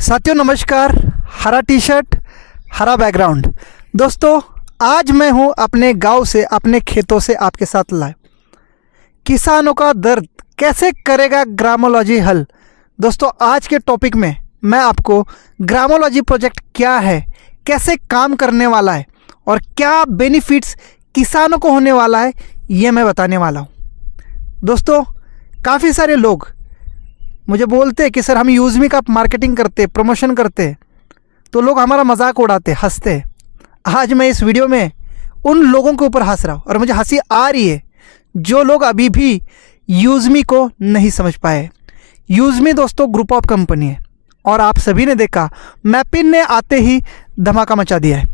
साथियों नमस्कार। हरा टी शर्ट, हरा बैकग्राउंड। दोस्तों आज मैं हूं अपने गांव से, अपने खेतों से आपके साथ लाइव। किसानों का दर्द कैसे करेगा ग्रामोलॉजी हल। दोस्तों आज के टॉपिक में मैं आपको ग्रामोलॉजी प्रोजेक्ट क्या है, कैसे काम करने वाला है और क्या बेनिफिट्स किसानों को होने वाला है, ये मैं बताने वाला हूं। दोस्तों काफ़ी सारे लोग मुझे बोलते हैं कि सर हम यूज़मी का मार्केटिंग करते, प्रमोशन करते, तो लोग हमारा मजाक उड़ाते, हंसते। आज मैं इस वीडियो में उन लोगों के ऊपर हंस रहा हूँ और मुझे हंसी आ रही है जो लोग अभी भी यूज़मी को नहीं समझ पाए। यूज़मी दोस्तों ग्रुप ऑफ कंपनी है और आप सभी ने देखा मैपिन ने आते ही धमाका मचा दिया है।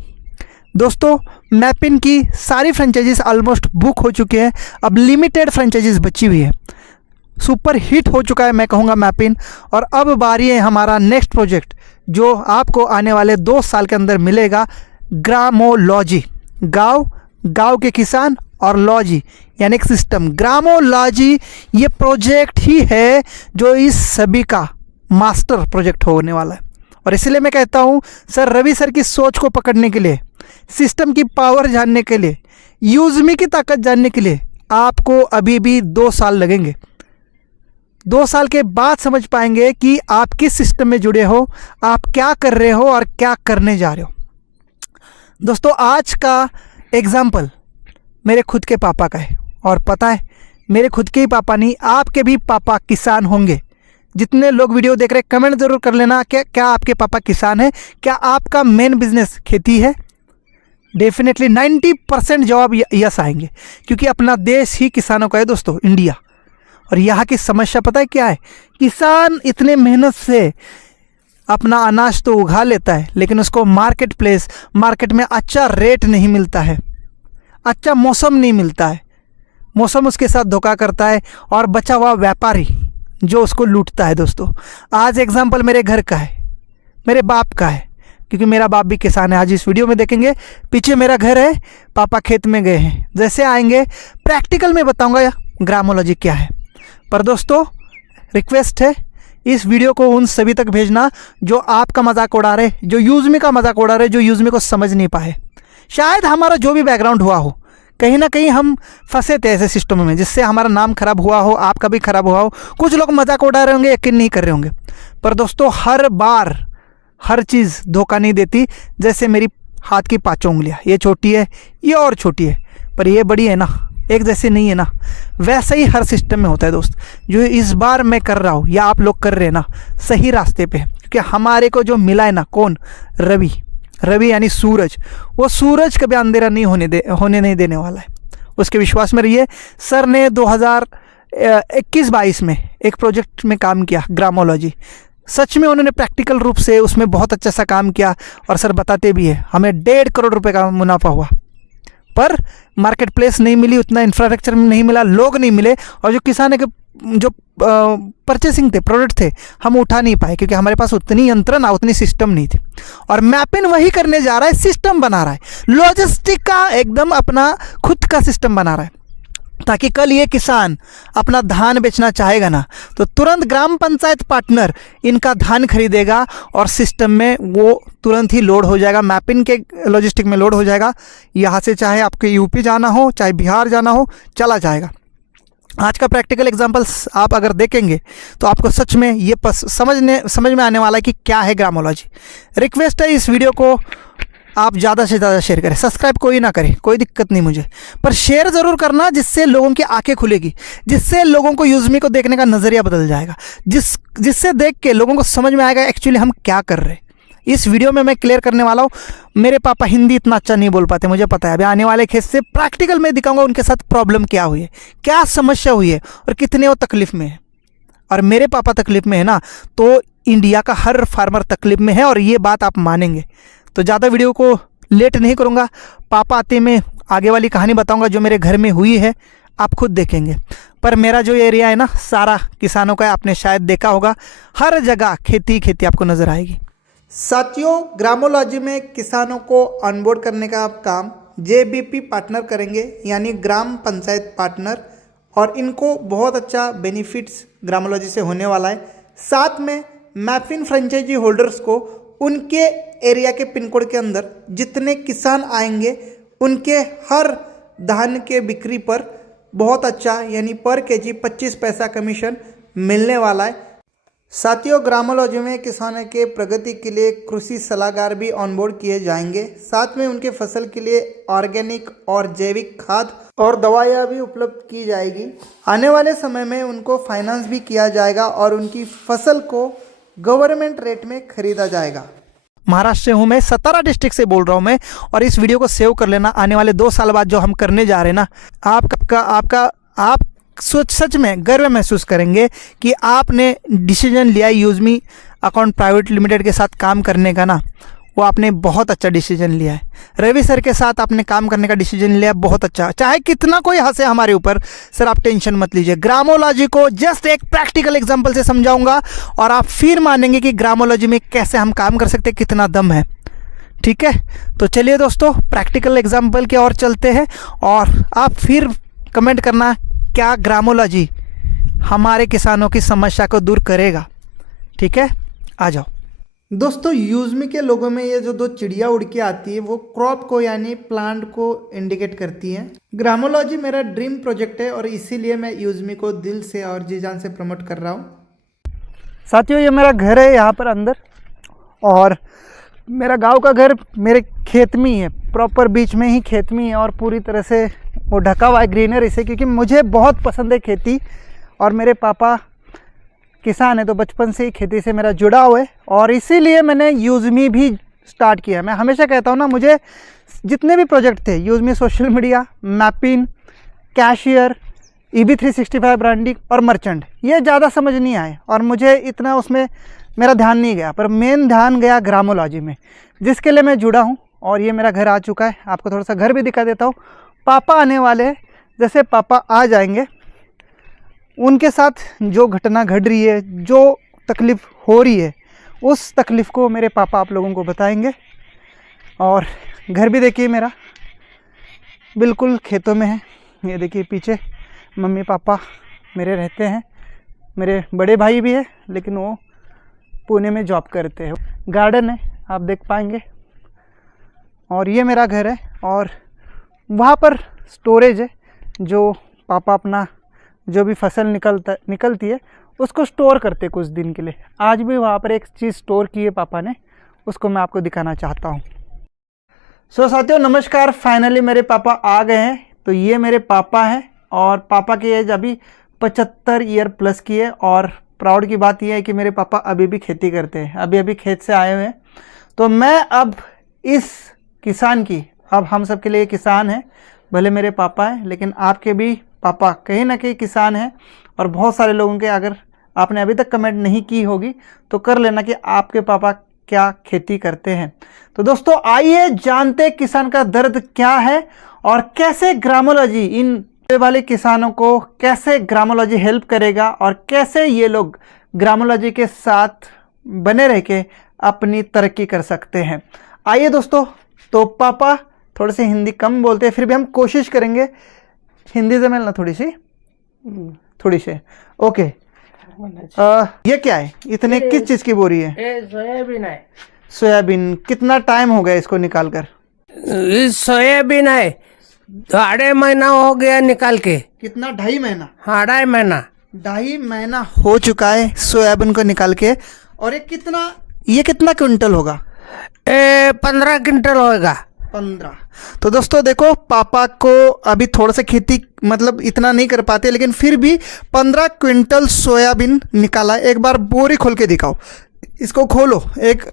दोस्तों मैपिन की सारी फ्रेंचाइजीज ऑलमोस्ट बुक हो चुके हैं, अब लिमिटेड फ्रेंचाइजीज बची हुई है। सुपर हिट हो चुका है मैं कहूँगा मैपिन, और अब बारी है हमारा नेक्स्ट प्रोजेक्ट जो आपको आने वाले 2 साल के अंदर मिलेगा, ग्रामोलॉजी। गांव के किसान और लॉजी यानी एक सिस्टम। ग्रामोलॉजी ये प्रोजेक्ट ही है जो इस सभी का मास्टर प्रोजेक्ट होने वाला है। और इसलिए मैं कहता हूँ सर रवि सर की सोच को पकड़ने के लिए, सिस्टम की पावर जानने के लिए, यूज़मी की ताकत जानने के लिए आपको अभी भी 2 साल लगेंगे। 2 साल के बाद समझ पाएंगे कि आप किस सिस्टम में जुड़े हो, आप क्या कर रहे हो और क्या करने जा रहे हो। दोस्तों आज का एग्जाम्पल मेरे खुद के पापा का है, और पता है मेरे खुद के ही पापा नहीं, आपके भी पापा किसान होंगे। जितने लोग वीडियो देख रहे हैं कमेंट ज़रूर कर लेना क्या आपके पापा किसान हैं, क्या आपका मेन बिजनेस खेती है। डेफिनेटली 90% जवाब यस आएंगे, क्योंकि अपना देश ही किसानों का है दोस्तों, इंडिया। और यहाँ की समस्या पता है क्या है, किसान इतने मेहनत से अपना अनाज तो उगा लेता है लेकिन उसको मार्केट में अच्छा रेट नहीं मिलता है, अच्छा मौसम नहीं मिलता है, मौसम उसके साथ धोखा करता है और बचा हुआ व्यापारी जो उसको लूटता है। दोस्तों आज एग्जाम्पल मेरे घर का है, मेरे बाप का है, क्योंकि मेरा बाप भी किसान है। आज इस वीडियो में देखेंगे पीछे मेरा घर है, पापा खेत में गए हैं। जैसे आएंगे प्रैक्टिकल में बताऊँगा ग्रामोलॉजी क्या है। पर दोस्तों रिक्वेस्ट है इस वीडियो को उन सभी तक भेजना जो आपका मजाक उड़ा रहे, जो यूज़मी का मजाक उड़ा रहे, जो यूज़मी को समझ नहीं पाए। शायद हमारा जो भी बैकग्राउंड हुआ हो, कहीं ना कहीं हम फंसे थे ऐसे सिस्टम में जिससे हमारा नाम खराब हुआ हो, आपका भी खराब हुआ हो। कुछ लोग मजाक उड़ा रहे होंगे, यकीन नहीं कर रहे होंगे। पर दोस्तों हर बार हर चीज़ धोखा नहीं देती। जैसे मेरी हाथ की 5 उंगलियाँ, ये छोटी है, ये और छोटी है, पर ये बड़ी है ना, एक जैसे नहीं है ना। वैसे ही हर सिस्टम में होता है दोस्त। जो इस बार मैं कर रहा हूँ या आप लोग कर रहे हैं ना, सही रास्ते पे है। क्योंकि हमारे को जो मिला है ना, कौन, रवि यानी सूरज, वो सूरज कभी अंधेरा नहीं होने नहीं देने वाला है। उसके विश्वास में रहिए। सर ने 2021-22 में एक प्रोजेक्ट में काम किया, ग्रामोलॉजी। सच में उन्होंने प्रैक्टिकल रूप से उसमें बहुत अच्छा सा काम किया, और सर बताते भी है हमें 1.5 करोड़ रुपए का मुनाफा हुआ। पर मार्केट प्लेस नहीं मिली, उतना इंफ्रास्ट्रक्चर नहीं मिला, लोग नहीं मिले, और जो किसान के जो परचेसिंग थे, प्रोडक्ट थे, हम उठा नहीं पाए क्योंकि हमारे पास उतनी यंत्रणा, उतनी सिस्टम नहीं थी। और मैपिन वही करने जा रहा है, सिस्टम बना रहा है, लॉजिस्टिक का एकदम अपना खुद का सिस्टम बना रहा है, ताकि कल ये किसान अपना धान बेचना चाहेगा ना, तो तुरंत ग्राम पंचायत पार्टनर इनका धान खरीदेगा और सिस्टम में वो तुरंत ही लोड हो जाएगा, मैपिन के लॉजिस्टिक में लोड हो जाएगा। यहाँ से चाहे आपके यूपी जाना हो, चाहे बिहार जाना हो, चला जाएगा। आज का प्रैक्टिकल एग्जांपल्स आप अगर देखेंगे तो आपको सच में ये समझ में आने वाला है कि क्या है ग्रामोलॉजी। रिक्वेस्ट है इस वीडियो को आप ज़्यादा से ज़्यादा शेयर करें। सब्सक्राइब कोई ना करे, कोई दिक्कत नहीं मुझे, पर शेयर ज़रूर करना, जिससे लोगों की आंखें खुलेगी, जिससे लोगों को यूज़मी को देखने का नज़रिया बदल जाएगा, जिससे देख के लोगों को समझ में आएगा एक्चुअली हम क्या कर रहे हैं। इस वीडियो में मैं क्लियर करने वाला हूँ। मेरे पापा हिंदी इतना अच्छा नहीं बोल पाते, मुझे पता है। अभी आने वाले केस से प्रैक्टिकल में दिखाऊंगा उनके साथ प्रॉब्लम क्या हुई है, क्या समस्या हुई है और कितने वो तकलीफ में है। और मेरे पापा तकलीफ में है ना, तो इंडिया का हर फार्मर तकलीफ में है, और ये बात आप मानेंगे। तो ज़्यादा वीडियो को लेट नहीं करूँगा, पापा आते मैं आगे वाली कहानी बताऊँगा जो मेरे घर में हुई है, आप खुद देखेंगे। पर मेरा जो एरिया है ना, सारा किसानों का है, आपने शायद देखा होगा, हर जगह खेती आपको नज़र आएगी। साथियों ग्रामोलॉजी में किसानों को ऑनबोर्ड करने का काम जेबीपी पार्टनर करेंगे, यानी ग्राम पंचायत पार्टनर, और इनको बहुत अच्छा बेनिफिट्स ग्रामोलॉजी से होने वाला है। साथ में मैपिन फ्रेंचाइजी होल्डर्स को उनके एरिया के पिन कोड के अंदर जितने किसान आएंगे उनके हर धान के बिक्री पर बहुत अच्छा यानी पर केजी 25 पैसा कमीशन मिलने वाला है। साथियों, ग्रामोलॉजी में किसानों के प्रगति के लिए कृषि सलाहकार भी ऑनबोर्ड किए जाएंगे। साथ में उनके फसल के लिए ऑर्गेनिक और जैविक खाद और दवाइयाँ भी उपलब्ध की जाएगी। आने वाले समय में उनको फाइनेंस भी किया जाएगा और उनकी फसल को गवर्नमेंट रेट में खरीदा जाएगा। महाराष्ट्र से हूँ मैं, सतारा डिस्ट्रिक्ट से बोल रहा हूँ मैं, और इस वीडियो को सेव कर लेना। आने वाले 2 साल बाद जो हम करने जा रहे हैं ना, आप सच में गर्व महसूस करेंगे कि आपने डिसीजन लिया use me account private limited के साथ काम करने का ना, वो आपने बहुत अच्छा डिसीजन लिया है। रवि सर के साथ आपने काम करने का डिसीजन लिया, बहुत अच्छा। चाहे कितना कोई हंसे हमारे ऊपर, सर आप टेंशन मत लीजिए। ग्रामोलॉजी को जस्ट एक प्रैक्टिकल एग्जांपल से समझाऊंगा और आप फिर मानेंगे कि ग्रामोलॉजी में कैसे हम काम कर सकते हैं, कितना दम है। ठीक है, तो चलिए दोस्तों, प्रैक्टिकल एग्जाम्पल की ओर चलते हैं और आप फिर कमेंट करना क्या ग्रामोलॉजी हमारे किसानों की समस्या को दूर करेगा। ठीक है, आ जाओ दोस्तों। यूजमी के लोगों में ये जो 2 चिड़िया उड़ के आती है वो क्रॉप को यानी प्लांट को इंडिकेट करती है। ग्रामोलॉजी मेरा ड्रीम प्रोजेक्ट है और इसीलिए मैं यूजमी को दिल से और जी जान से प्रमोट कर रहा हूँ। साथियों, ये मेरा घर है यहाँ पर अंदर, और मेरा गांव का घर मेरे खेत में ही है, प्रॉपर बीच में ही खेत में ही है, और पूरी तरह से वो ढका हुआ है ग्रीनरी से, क्योंकि मुझे बहुत पसंद है खेती और मेरे पापा किसान है, तो बचपन से ही खेती से मेरा जुड़ा हुआ है और इसीलिए मैंने यूजमी भी स्टार्ट किया। मैं हमेशा कहता हूँ ना, मुझे जितने भी प्रोजेक्ट थे, यूजमी सोशल मीडिया, मैपिन, कैशियर, EB365 ब्रांडिंग और मर्चेंट, ये ज़्यादा समझ नहीं आए और मुझे इतना उसमें मेरा ध्यान नहीं गया, पर मेन ध्यान गया ग्रामोलॉजी में, जिसके लिए मैं जुड़ा हूँ। और ये मेरा घर आ चुका है, आपको थोड़ा सा घर भी दिखा देता हूँ। पापा आने वाले हैं, जैसे पापा आ जाएंगे उनके साथ जो घटना घट रही है, जो तकलीफ़ हो रही है, उस तकलीफ़ को मेरे पापा आप लोगों को बताएंगे। और घर भी देखिए मेरा बिल्कुल खेतों में है। ये देखिए पीछे मम्मी पापा मेरे रहते हैं, मेरे बड़े भाई भी है लेकिन वो पुणे में जॉब करते हैं। गार्डन है, आप देख पाएंगे, और ये मेरा घर है और वहाँ पर स्टोरेज है, जो पापा अपना जो भी फसल निकलती है उसको स्टोर करते कुछ दिन के लिए। आज भी वहाँ पर एक चीज़ स्टोर की है पापा ने, उसको मैं आपको दिखाना चाहता हूँ। सो साथियों, नमस्कार। फाइनली मेरे पापा आ गए हैं। तो ये मेरे पापा हैं और पापा की एज अभी 75 ईयर प्लस की है, और प्राउड की बात यह है कि मेरे पापा अभी भी खेती करते हैं, अभी खेत से आए हुए हैं। तो मैं अब इस किसान की, अब हम सब के लिए किसान है, भले मेरे पापा हैं लेकिन आपके भी पापा कहीं ना कहीं किसान हैं। और बहुत सारे लोगों के, अगर आपने अभी तक कमेंट नहीं की होगी तो कर लेना कि आपके पापा क्या खेती करते हैं। तो दोस्तों आइए जानते किसान का दर्द क्या है और कैसे ग्रामोलॉजी इन वाले किसानों को कैसे ग्रामोलॉजी हेल्प करेगा और कैसे ये लोग ग्रामोलॉजी के साथ बने रह के अपनी तरक्की कर सकते हैं। आइए दोस्तों, तो पापा थोड़े से हिंदी कम बोलते हैं, फिर भी हम कोशिश करेंगे हिंदी से मिलना थोड़ी सी। ओके, ये क्या है, इतने किस चीज़ की बोरी है? सोयाबीन है। सोयाबीन। कितना टाइम हो गया इसको निकाल कर? सोयाबीन है, 2.5 महीना हो गया निकाल के। कितना? 2.5 महीना? हाँ, 2.5 महीना। 2.5 महीना हो चुका है सोयाबीन को निकाल के। और ये कितना क्विंटल होगा? 15 क्विंटल होगा। 15। तो दोस्तों देखो, पापा को अभी थोड़ा सा खेती मतलब इतना नहीं कर पाते, लेकिन फिर भी 15 क्विंटल सोयाबीन निकाला। एक बार बोरी खोल के दिखाओ, इसको खोलो। एक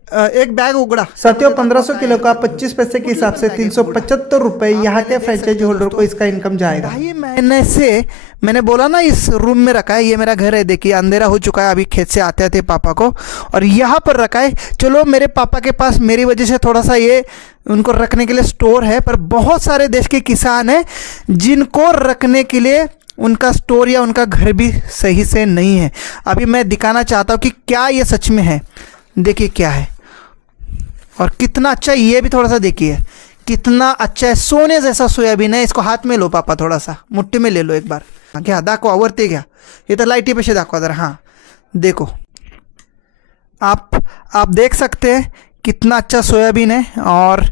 बैग उगड़ा। साथियों, 1500 किलो का 25 पैसे के हिसाब से 375 रुपए यहाँ के फ्रेंचाइजी होल्डर को इसका इनकम जाएगा। 2.5 महीने से मैंने बोला ना इस रूम में रखा है। ये मेरा घर है, देखिए अंधेरा हो चुका है, अभी खेत से आते आते पापा को, और यहाँ पर रखा है। चलो मेरे पापा के पास मेरी वजह से थोड़ा सा ये उनको रखने के लिए स्टोर है, पर बहुत सारे देश के किसान हैं जिनको रखने के लिए उनका स्टोर या उनका घर भी सही से नहीं है। अभी मैं दिखाना चाहता हूँ कि क्या ये सच में है। देखिए क्या है और कितना अच्छा। ये भी थोड़ा सा देखिए कितना अच्छा है, सोने जैसा सोयाबीन है। इसको हाथ में लो पापा, थोड़ा सा मुट्ठी में ले लो एक बार। क्या दाखवा आवरते क्या? ये तो लाईटी पेशे दाखवा जरा। हाँ देखो, आप देख सकते हैं कितना अच्छा सोयाबीन है और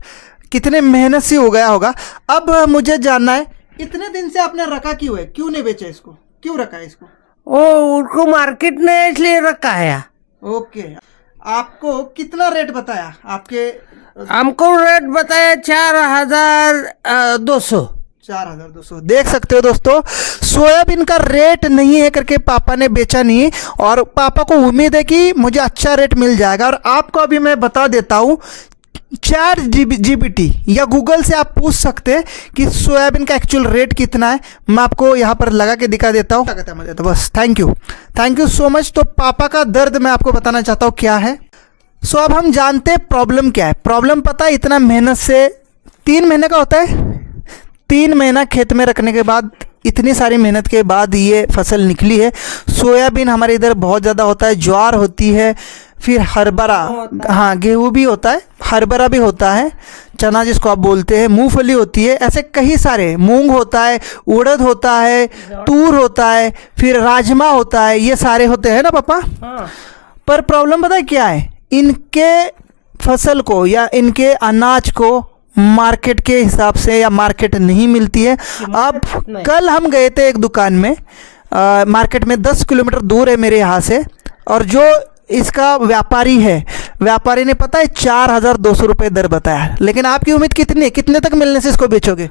कितने मेहनत से हो गया होगा। अब मुझे जानना है, इतने दिन से आपने रखा क्यों है, क्यों नहीं बेचा इसको, क्यों रखा है इसको? वो उनको मार्केट ने इसलिए रखा है। ओके, आपको कितना रेट बताया आपके? हमको रेट बताया 4,200। 4,200। देख सकते हो दोस्तों, सोयाबीन का रेट नहीं है करके पापा ने बेचा नहीं, और पापा को उम्मीद है कि मुझे अच्छा रेट मिल जाएगा। और आपको अभी मैं बता देता हूँ, ChatGPT या गूगल से आप पूछ सकते हैं कि सोयाबीन का एक्चुअल रेट कितना है। मैं आपको यहाँ पर लगा के दिखा देता हूँ। क्या कहता है मुझे, तो बस थैंक यू सो मच। तो पापा का दर्द मैं आपको बताना चाहता हूँ क्या है। सो अब हम जानते हैं प्रॉब्लम क्या है। प्रॉब्लम पता है, इतना मेहनत से 3 महीने का होता है, 3 महीना खेत में रखने के बाद, इतनी सारी मेहनत के बाद ये फसल निकली है। सोयाबीन हमारे इधर बहुत ज़्यादा होता है, ज्वार होती है, फिर हरबरा, हाँ गेहूँ भी होता है, हरबरा भी होता है, चना जिसको आप बोलते हैं, मूंगफली होती है, ऐसे कई सारे, मूंग होता है, उड़द होता है, तूर होता है, फिर राजमा होता है, ये सारे होते हैं ना पापा। हाँ। पर प्रॉब्लम पता है क्या है, इनके फसल को या इनके अनाज को मार्केट के हिसाब से या मार्केट नहीं मिलती है। अब कल हम गए थे एक दुकान में, मार्केट में 10 किलोमीटर दूर है मेरे यहाँ से, और जो इसका व्यापारी है, व्यापारी ने पता है 4,200 रुपये दर बताया। लेकिन आपकी उम्मीद कितनी है, कितने तक मिलने से इसको बेचोगे?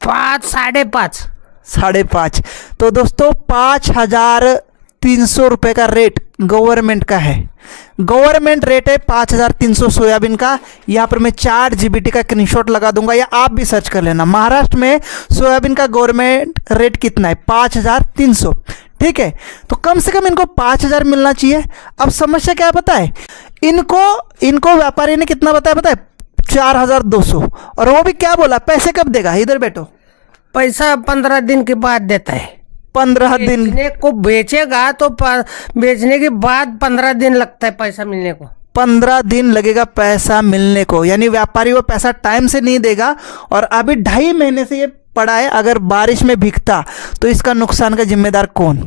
5, 5.5। 5.5। तो दोस्तों 5,300 रुपये का रेट गवर्नमेंट का है। गवर्नमेंट रेट है 5,300 सोयाबीन का। यहाँ पर मैं ChatGPT का स्क्रीनशॉट लगा दूंगा, या आप भी सर्च कर लेना। महाराष्ट्र में सोयाबीन का गवर्नमेंट रेट कितना है? 5,300। ठीक है, तो कम से कम इनको 5,000 मिलना चाहिए। अब समस्या क्या है पता है, इनको व्यापारी ने कितना बताया पता है? 4,200। और वो भी क्या बोला, पैसे कब देगा? इधर बैठो। पैसा 15 दिन के बाद देता है। 15 दिन बेचने को बेचेगा तो बेचने के बाद 15 दिन लगता है पैसा मिलने को। 15 दिन लगेगा पैसा मिलने को, यानी व्यापारी वो पैसा टाइम से नहीं देगा। और अभी 2.5 महीने से ये पड़ा है। अगर बारिश में भीगता तो इसका नुकसान का जिम्मेदार कौन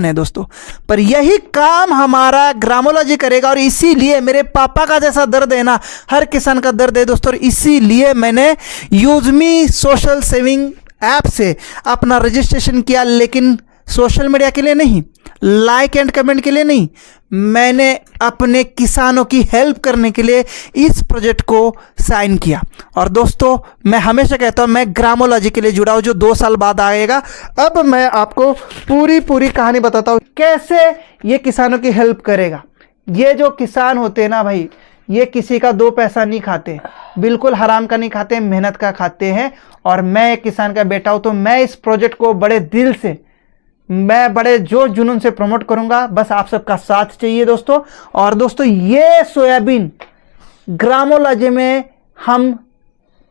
है दोस्तों? पर यही काम हमारा ग्रामोलॉजी करेगा, और इसीलिए मेरे पापा का जैसा दर्द है ना, हर किसान का दर्द है दोस्तों। और इसीलिए मैंने यूजमी सोशल सेविंग ऐप से अपना रजिस्ट्रेशन किया, लेकिन सोशल मीडिया के लिए नहीं, लाइक एंड कमेंट के लिए नहीं, मैंने अपने किसानों की हेल्प करने के लिए इस प्रोजेक्ट को साइन किया। और दोस्तों मैं हमेशा कहता हूँ, मैं ग्रामोलॉजी के लिए जुड़ा हूँ, जो 2 साल बाद आएगा। अब मैं आपको पूरी कहानी बताता हूँ कैसे ये किसानों की हेल्प करेगा। ये जो किसान होते हैं ना भाई, ये किसी का 2 पैसा नहीं खाते, बिल्कुल हराम का नहीं खाते, मेहनत का खाते हैं। और मैं एक किसान का बेटा हूं, तो मैं इस प्रोजेक्ट को बड़े दिल से, मैं बड़े जोश जुनून से प्रमोट करूंगा। बस आप सबका साथ चाहिए दोस्तों। और दोस्तों ये सोयाबीन ग्रामोलॉजी में हम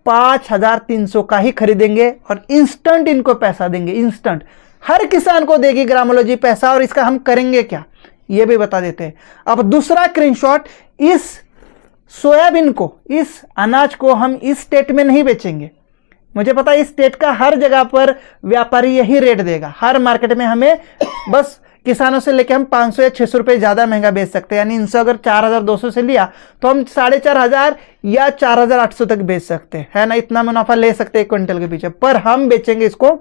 5,300 का ही खरीदेंगे, और इंस्टेंट इनको पैसा देंगे। इंस्टेंट हर किसान को देगी ग्रामोलॉजी पैसा। और इसका हम करेंगे क्या, ये भी बता देते हैं। अब दूसरा स्क्रीनशॉट, इस सोयाबीन को, इस अनाज को हम इस स्टेट में नहीं बेचेंगे। मुझे पता है इस स्टेट का हर जगह पर व्यापारी यही रेट देगा। हर मार्केट में हमें बस किसानों से लेके हम 500 या 600 रुपये ज़्यादा महंगा बेच सकते हैं। यानी इनसे अगर 4,200 से लिया तो हम 4,500 या 4,800 तक बेच सकते हैं, है ना। इतना मुनाफा ले सकते हैं 1 क्विंटल के पीछे। पर हम बेचेंगे इसको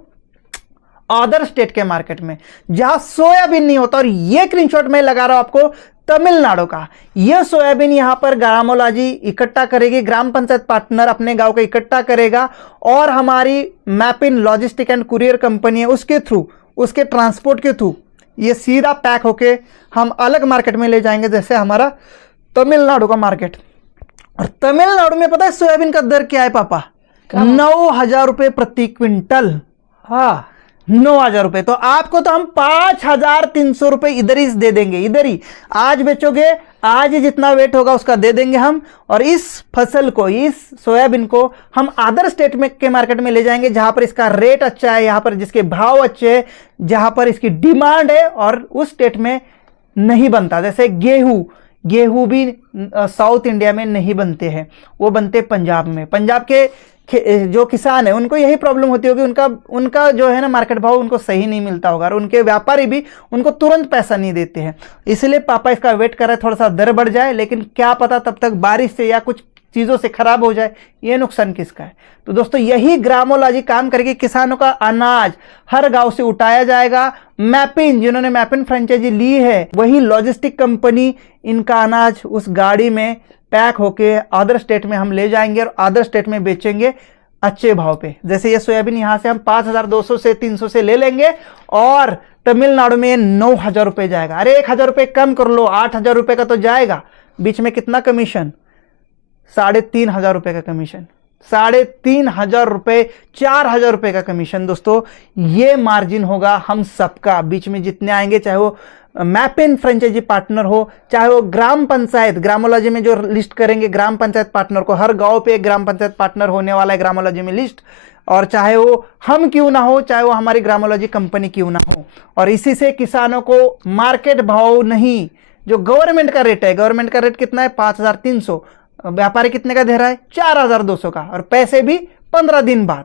अदर स्टेट के मार्केट में जहां सोयाबीन नहीं होता। और ये स्क्रीनशॉट मैं लगा रहा हूं आपको तमिलनाडु का। यह सोयाबीन यहां पर ग्रामोलॉजी इकट्ठा करेगी, ग्राम पंचायत पार्टनर अपने गांव का इकट्ठा करेगा, और हमारी मैपिन लॉजिस्टिक एंड कुरियर कंपनी है, उसके थ्रू, उसके ट्रांसपोर्ट के थ्रू ये सीधा पैक होके हम अलग मार्केट में ले जाएंगे, जैसे हमारा तमिलनाडु का मार्केट। और तमिलनाडु में पता है सोयाबीन का दर क्या है पापा? 9,000 रुपये प्रति क्विंटल। हाँ 9,000 रुपये। तो आपको तो हम 5,300 रुपये इधर ही दे देंगे, इधर ही। आज बेचोगे, आज ही जितना वेट होगा उसका दे देंगे हम। और इस फसल को, इस सोयाबीन को हम अदर स्टेट में के मार्केट में ले जाएंगे, जहां पर इसका रेट अच्छा है, यहां पर जिसके भाव अच्छे हैं, जहां पर इसकी डिमांड है, और उस स्टेट में नहीं बनता। जैसे गेहूं भी साउथ इंडिया में नहीं बनते हैं, वो बनते पंजाब में। पंजाब के जो किसान है उनको यही प्रॉब्लम होती होगी, उनका जो है ना मार्केट भाव उनको सही नहीं मिलता होगा और उनके व्यापारी भी उनको तुरंत पैसा नहीं देते हैं। इसलिए पापा इसका वेट कर रहे हैं थोड़ा सा दर बढ़ जाए, लेकिन क्या पता तब तक बारिश से या कुछ चीज़ों से खराब हो जाए, ये नुकसान किसका है। तो दोस्तों यही ग्रामोलॉजी काम करके किसानों का अनाज हर गांव से उठाया जाएगा। मैपिन, जिन्होंने मैपिन फ्रेंचाइजी ली है, वही लॉजिस्टिक कंपनी इनका अनाज उस गाड़ी में पैक होके अदर स्टेट में हम ले जाएंगे और अदर स्टेट में बेचेंगे अच्छे भाव पे। जैसे ये सोयाबीन यहाँ से हम 5,200 से 300 से ले लेंगे और तमिलनाडु में 9,000 रुपये जाएगा। अरे 1,000 रुपये कम कर लो, 8,000 रुपये का तो जाएगा। बीच में कितना कमीशन? 3,500 रुपये का कमीशन, 3,500 रुपये, 4,000 रुपये का कमीशन। दोस्तों ये मार्जिन होगा हम सबका, बीच में जितने आएंगे, चाहे वो मैपिन फ्रेंचाइजी पार्टनर हो, चाहे वो ग्राम पंचायत, ग्रामोलॉजी में जो लिस्ट करेंगे ग्राम पंचायत पार्टनर को, हर गांव पे एक ग्राम पंचायत पार्टनर होने वाला है ग्रामोलॉजी में लिस्ट, और चाहे वो हम क्यों ना हो, चाहे वो हमारी ग्रामोलॉजी कंपनी क्यों ना हो। और इसी से किसानों को मार्केट भाव नहीं, जो गवर्नमेंट का रेट है, गवर्नमेंट का रेट कितना है? 5,300, व्यापारी कितने का दे रहा है? 4,200 का, और पैसे भी 15 दिन बाद।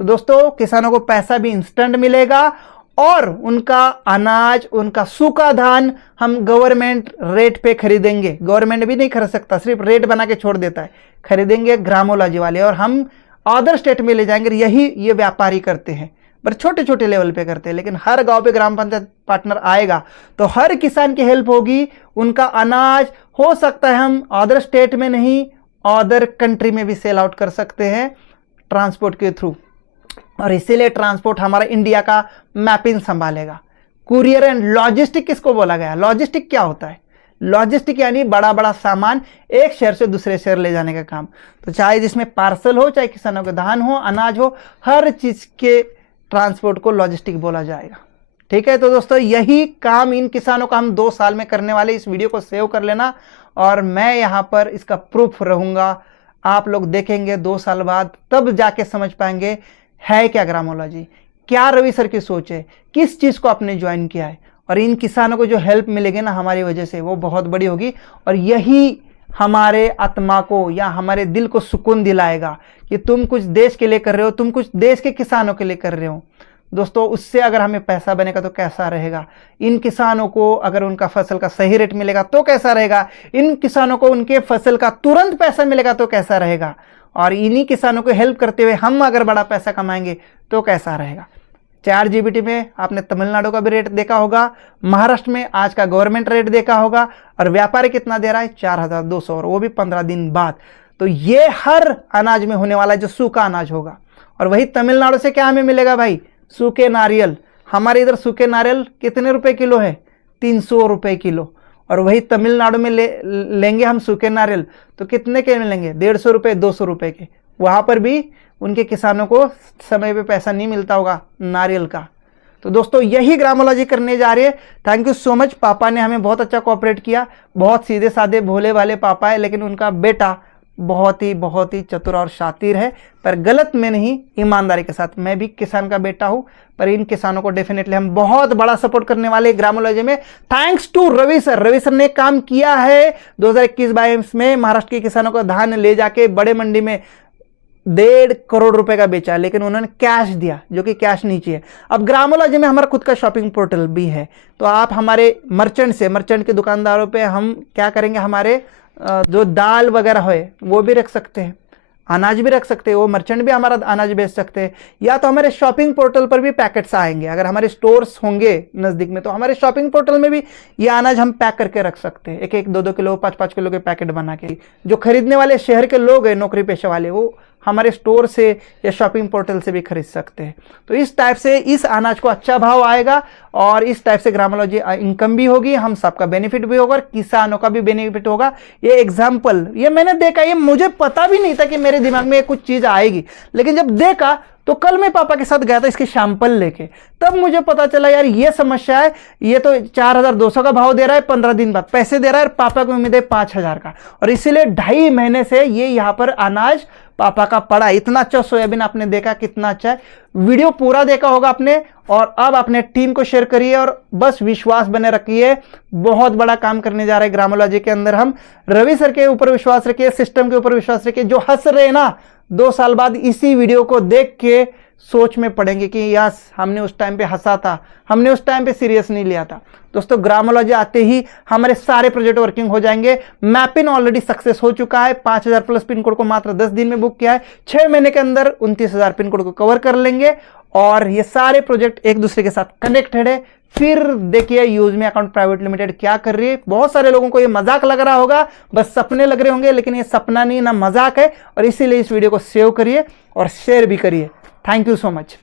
तो दोस्तों किसानों को पैसा भी इंस्टेंट मिलेगा और उनका अनाज, उनका सूखा धान हम गवर्नमेंट रेट पे खरीदेंगे। गवर्नमेंट भी नहीं खरीद सकता, सिर्फ रेट बना के छोड़ देता है, खरीदेंगे ग्रामोलॉजी वाले और हम अदर स्टेट में ले जाएंगे। यही ये व्यापारी करते हैं, पर छोटे छोटे लेवल पे करते हैं। लेकिन हर गांव पे ग्राम पंचायत पार्टनर आएगा तो हर किसान की हेल्प होगी। उनका अनाज हो सकता है हम अदर स्टेट में नहीं, अदर कंट्री में भी सेल आउट कर सकते हैं ट्रांसपोर्ट के थ्रू, और इसीलिए ट्रांसपोर्ट हमारा इंडिया का मैपिंग संभालेगा। कुरियर एंड लॉजिस्टिक किसको बोला गया? लॉजिस्टिक क्या होता है? लॉजिस्टिक यानी बड़ा बड़ा सामान एक शहर से दूसरे शहर ले जाने का काम। तो चाहे जिसमें पार्सल हो, चाहे किसानों का धान हो, अनाज हो, हर चीज के ट्रांसपोर्ट को लॉजिस्टिक बोला जाएगा। ठीक है, तो दोस्तों यही काम इन किसानों का हम 2 साल में करने वाले। इस वीडियो को सेव कर लेना और मैं यहाँ पर इसका प्रूफ रहूंगा। आप लोग देखेंगे 2 साल बाद, तब जाके समझ पाएंगे है क्या ग्रामोलॉजी, क्या रवि सर की सोच है, किस चीज़ को आपने ज्वाइन किया है। और इन किसानों को जो हेल्प मिलेगी ना हमारी वजह से, वो बहुत बड़ी होगी और यही हमारे आत्मा को या हमारे दिल को सुकून दिलाएगा कि तुम कुछ देश के लिए कर रहे हो, तुम कुछ देश के किसानों के लिए कर रहे हो। दोस्तों उससे अगर हमें पैसा बनेगा तो कैसा रहेगा, इन किसानों को अगर उनका फसल का सही रेट मिलेगा तो कैसा रहेगा, इन किसानों को उनके फसल का तुरंत पैसा मिलेगा तो कैसा रहेगा, और इन्हीं किसानों को हेल्प करते हुए हम अगर बड़ा पैसा कमाएंगे तो कैसा रहेगा। ChatGPT में आपने तमिलनाडु का भी रेट देखा होगा, महाराष्ट्र में आज का गवर्नमेंट रेट देखा होगा, और व्यापारी कितना दे रहा है? 4,200, और वो भी 15 दिन बाद। तो ये हर अनाज में होने वाला है जो सूखा अनाज होगा। और वही तमिलनाडु से क्या हमें मिलेगा भाई? सूखे नारियल। हमारे इधर सूखे नारियल कितने रुपए किलो है? 300 रुपए किलो। और वही तमिलनाडु में लेंगे हम सूखे नारियल तो कितने के मिलेंगे? 150 रुपये, 200 रुपये के। वहाँ पर भी उनके किसानों को समय पे पैसा नहीं मिलता होगा नारियल का। तो दोस्तों यही ग्रामोलॉजी करने जा रही है। Thank you so much. पापा ने हमें बहुत अच्छा कोऑपरेट किया। बहुत सीधे साधे भोले वाले पापा है, लेकिन उनका बेटा बहुत ही चतुर और शातिर है, पर गलत में नहीं, ईमानदारी के साथ। मैं भी किसान का बेटा हूं, पर इन किसानों को डेफिनेटली हम बहुत बड़ा सपोर्ट करने वाले ग्रामोलॉजी में। Thanks to Ravi sir. Ravi sir ने काम किया है 2021-22 में, महाराष्ट्र के किसानों को धान ले जाके बड़े मंडी में 1.5 करोड़ रुपए का बेचा, लेकिन उन्होंने कैश दिया, जो कि कैश नहीं चाहिए। अब ग्रामोलॉजी में हमारा खुद का शॉपिंग पोर्टल भी है, तो आप हमारे मर्चेंट के दुकानदारों पे हम क्या करेंगे, हमारे जो दाल वगैरह है वो भी रख सकते हैं, अनाज भी रख सकते हैं, वो मर्चेंट भी हमारा अनाज बेच सकते हैं। या तो हमारे शॉपिंग पोर्टल पर भी पैकेट्स आएंगे। अगर हमारे स्टोर्स होंगे नज़दीक में तो हमारे शॉपिंग पोर्टल में भी ये अनाज हम पैक करके रख सकते हैं, 1-1, 2-2 किलो, 5-5 किलो के पैकेट बना के। जो खरीदने वाले शहर के लोग हैं, नौकरी पेशे वाले, वो हमारे स्टोर से या शॉपिंग पोर्टल से भी खरीद सकते हैं। तो इस टाइप से इस अनाज को अच्छा भाव आएगा और इस टाइप से ग्रामोलॉजी इनकम भी होगी, हम सबका बेनिफिट भी होगा और किसानों का भी बेनिफिट होगा। ये एग्जाम्पल, ये मैंने देखा, ये मुझे पता भी नहीं था कि मेरे दिमाग में कुछ चीज़ आएगी, लेकिन जब देखा तो कल मैं पापा के साथ गया था इसके सैंपल लेके, तब मुझे पता चला यार ये समस्या है। ये तो 4,200 का भाव दे रहा है, 15 दिन बाद पैसे दे रहा है, और पापा को उम्मीद है 5,000 का, और इसीलिए 2.5 महीने से ये यहाँ पर अनाज पापा का पढ़ा। इतना अच्छा सोयाबीन आपने देखा, कितना अच्छा है। वीडियो पूरा देखा होगा आपने, और अब अपने टीम को शेयर करिए और बस विश्वास बने रखिए। बहुत बड़ा काम करने जा रहे हैं ग्रामोलॉजी के अंदर हम। रवि सर के ऊपर विश्वास रखिए, सिस्टम के ऊपर विश्वास रखिए। जो हंस रहे हैं ना, 2 साल बाद इसी वीडियो को देख के सोच में पड़ेंगे कि यस, हमने उस टाइम पे हंसा था, हमने उस टाइम पे सीरियस नहीं लिया था। दोस्तों, ग्रामोलॉजी आते ही हमारे सारे प्रोजेक्ट वर्किंग हो जाएंगे। मैपिन ऑलरेडी सक्सेस हो चुका है। 5000 प्लस पिन कोड को मात्र 10 दिन में बुक किया है। 6 महीने के अंदर 29000 पिन कोड को कवर कर लेंगे, और ये सारे प्रोजेक्ट एक दूसरे के साथ कनेक्टेड है। फिर देखिए यूजमी अकाउंट प्राइवेट लिमिटेड क्या कर रही है। बहुत सारे लोगों को ये मजाक लग रहा होगा, बस सपने लग रहे होंगे, लेकिन ये सपना नहीं ना मजाक है। और इसीलिए इस वीडियो को सेव करिए और शेयर भी करिए। Thank you so much.